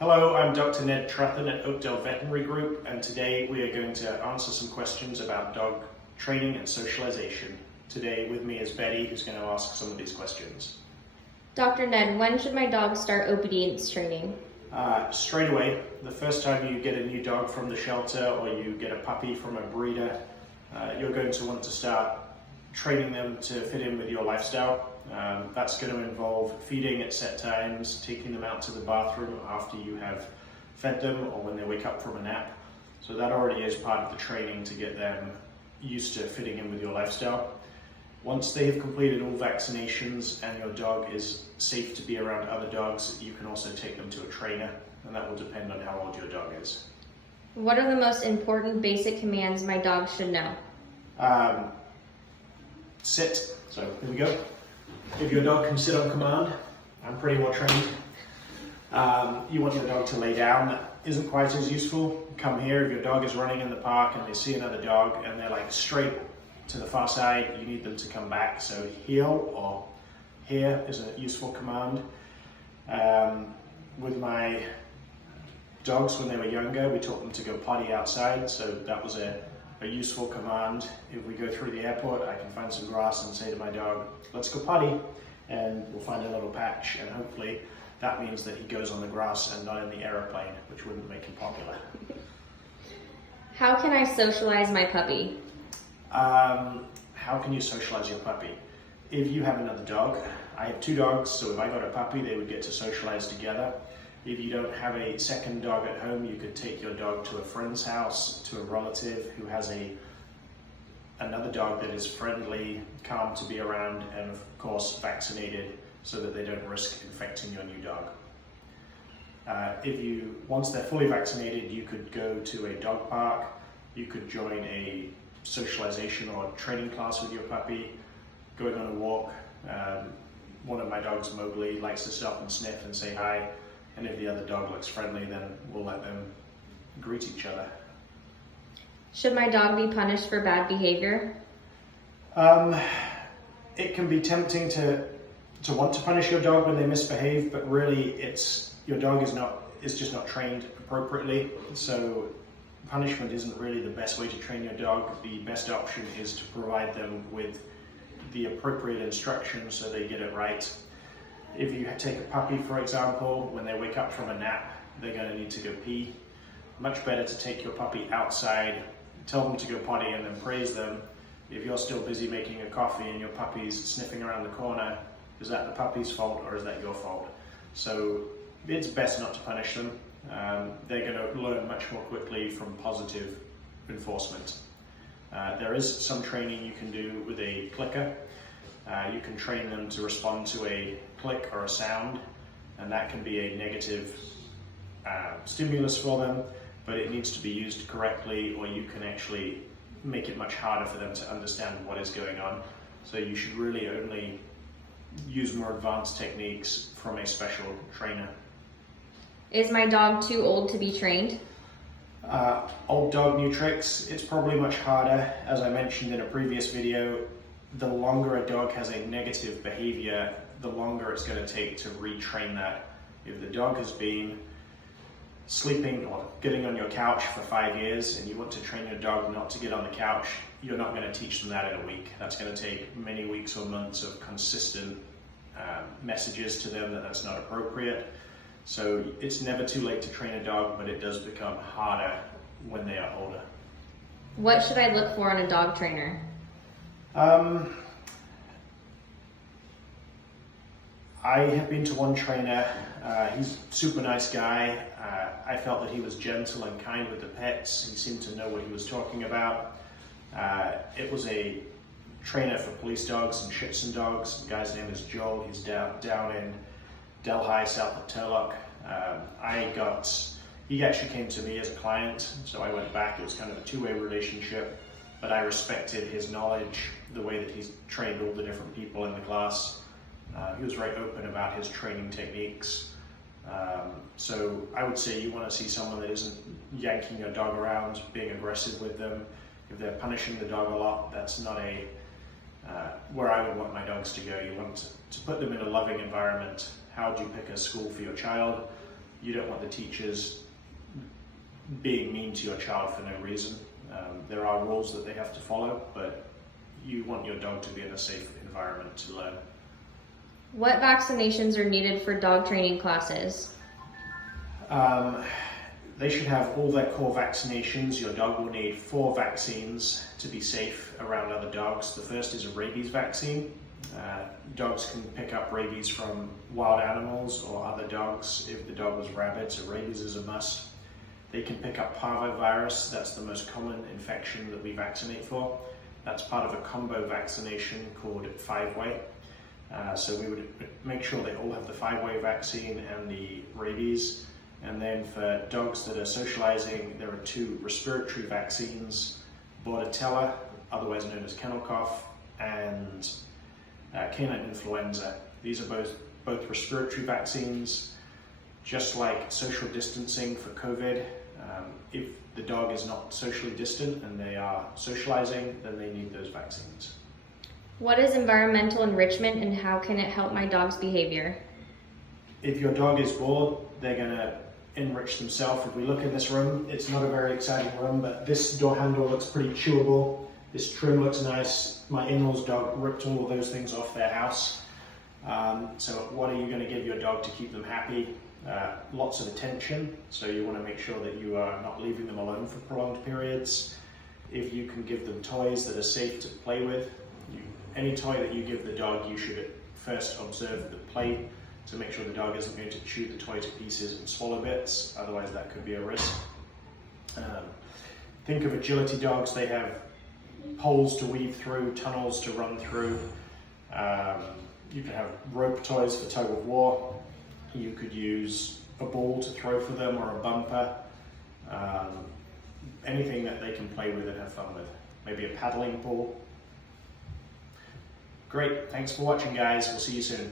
Hello, I'm Dr. Ned Trathan at Oakdale Veterinary Group, and today we are going to answer some questions about dog training and socialization. Today with me is Betty, who's going to ask some of these questions. Dr. Ned, when should my dog start obedience training? Straight away. The first time you get a new dog from the shelter or you get a puppy from a breeder, you're going to want to start training them to fit in with your lifestyle. That's going to involve feeding at set times, taking them out to the bathroom after you have fed them or when they wake up from a nap. So that already is part of the training to get them used to fitting in with your lifestyle. Once they have completed all vaccinations and your dog is safe to be around other dogs, you can also take them to a trainer, and that will depend on how old your dog is. What are the most important basic commands my dog should know? Sit. So here we go. If your dog can sit on command, I'm pretty well trained. You want your dog to lay down. That isn't quite as useful. Come here. If your dog is running in the park and they see another dog and they're like straight to the far side, you need them to come back. So heel or here is a useful command. With my dogs when they were younger, we taught them to go potty outside, so that was a useful command. If we go through the airport, I can find some grass and say to my dog, let's go potty, and we'll find a little patch, and hopefully that means that he goes on the grass and not in the aeroplane, which wouldn't make him popular. How can I socialize my puppy? How can you socialize your puppy? If you have another dog, I have 2 dogs, so if I got a puppy, they would get to socialize together. If you don't have a second dog at home, you could take your dog to a friend's house, to a relative who has another dog that is friendly, calm to be around, and of course vaccinated so that they don't risk infecting your new dog. Once they're fully vaccinated, you could go to a dog park, you could join a socialization or training class with your puppy, going on a walk. One of my dogs, Mowgli, likes to stop and sniff and say hi. And if the other dog looks friendly, then we'll let them greet each other. Should my dog be punished for bad behavior? It can be tempting to want to punish your dog when they misbehave, but really your dog is just not trained appropriately. So punishment isn't really the best way to train your dog. The best option is to provide them with the appropriate instructions so they get it right. If you take a puppy, for example, when they wake up from a nap, they're going to need to go pee. Much better to take your puppy outside, tell them to go potty, and then praise them. If you're still busy making a coffee and your puppy's sniffing around the corner, is that the puppy's fault or is that your fault? So it's best not to punish them. They're going to learn much more quickly from positive enforcement. There is some training you can do with a clicker. You can train them to respond to a click or a sound, and that can be a negative stimulus for them, but it needs to be used correctly, or you can actually make it much harder for them to understand what is going on. So you should really only use more advanced techniques from a special trainer. Is my dog too old to be trained? Old dog, new tricks. It's probably much harder. As I mentioned in a previous video, the longer a dog has a negative behavior, the longer it's going to take to retrain that. If the dog has been sleeping or getting on your couch for 5 years and you want to train your dog not to get on the couch, you're not going to teach them that in a week. That's going to take many weeks or months of consistent messages to them that that's not appropriate. So it's never too late to train a dog, but it does become harder when they are older. What should I look for in a dog trainer? I have been to one trainer. He's a super nice guy. I felt that he was gentle and kind with the pets. He seemed to know what he was talking about. It was a trainer for police dogs and Shih dogs. The guy's name is Joel. He's down in Delhi, south of Turlock. He actually came to me as a client, so I went back. It was kind of a two-way relationship, but I respected his knowledge, the way that he's trained all the different people in the class. He was very open about his training techniques. So I would say you want to see someone that isn't yanking your dog around, being aggressive with them. If they're punishing the dog a lot, that's not where I would want my dogs to go. You want to put them in a loving environment. How do you pick a school for your child? you don't want the teachers being mean to your child for no reason. There are rules that they have to follow, but you want your dog to be in a safe environment to learn. What vaccinations are needed for dog training classes? They should have all their core vaccinations. Your dog will need 4 vaccines to be safe around other dogs. The first is a rabies vaccine. Dogs can pick up rabies from wild animals or other dogs. If the dog was rabid, so rabies is a must. They can pick up parvovirus. That's the most common infection that we vaccinate for. That's part of a combo vaccination called 5-way. So we would make sure they all have the 5-way vaccine and the rabies. And then for dogs that are socializing, there are 2 respiratory vaccines, Bordetella, otherwise known as kennel cough, and canine influenza. These are both respiratory vaccines. Just like social distancing for COVID, if the dog is not socially distant and they are socializing, then they need those vaccines. What is environmental enrichment and how can it help my dog's behavior? If your dog is bored, they're going to enrich themselves. If we look in this room, it's not a very exciting room, but this door handle looks pretty chewable. This trim looks nice. My in-laws dog ripped all of those things off their house. So what are you going to give your dog to keep them happy? Lots of attention, so you want to make sure that you are not leaving them alone for prolonged periods. If you can give them toys that are safe to play with, any toy that you give the dog, you should first observe the plate to make sure the dog isn't going to chew the toy to pieces and swallow bits, otherwise that could be a risk. Think of agility dogs. They have poles to weave through, tunnels to run through. You can have rope toys for tug of war. You could use a ball to throw for them or a bumper. Anything that they can play with and have fun with. Maybe a paddling ball. Great, thanks for watching guys, we'll see you soon.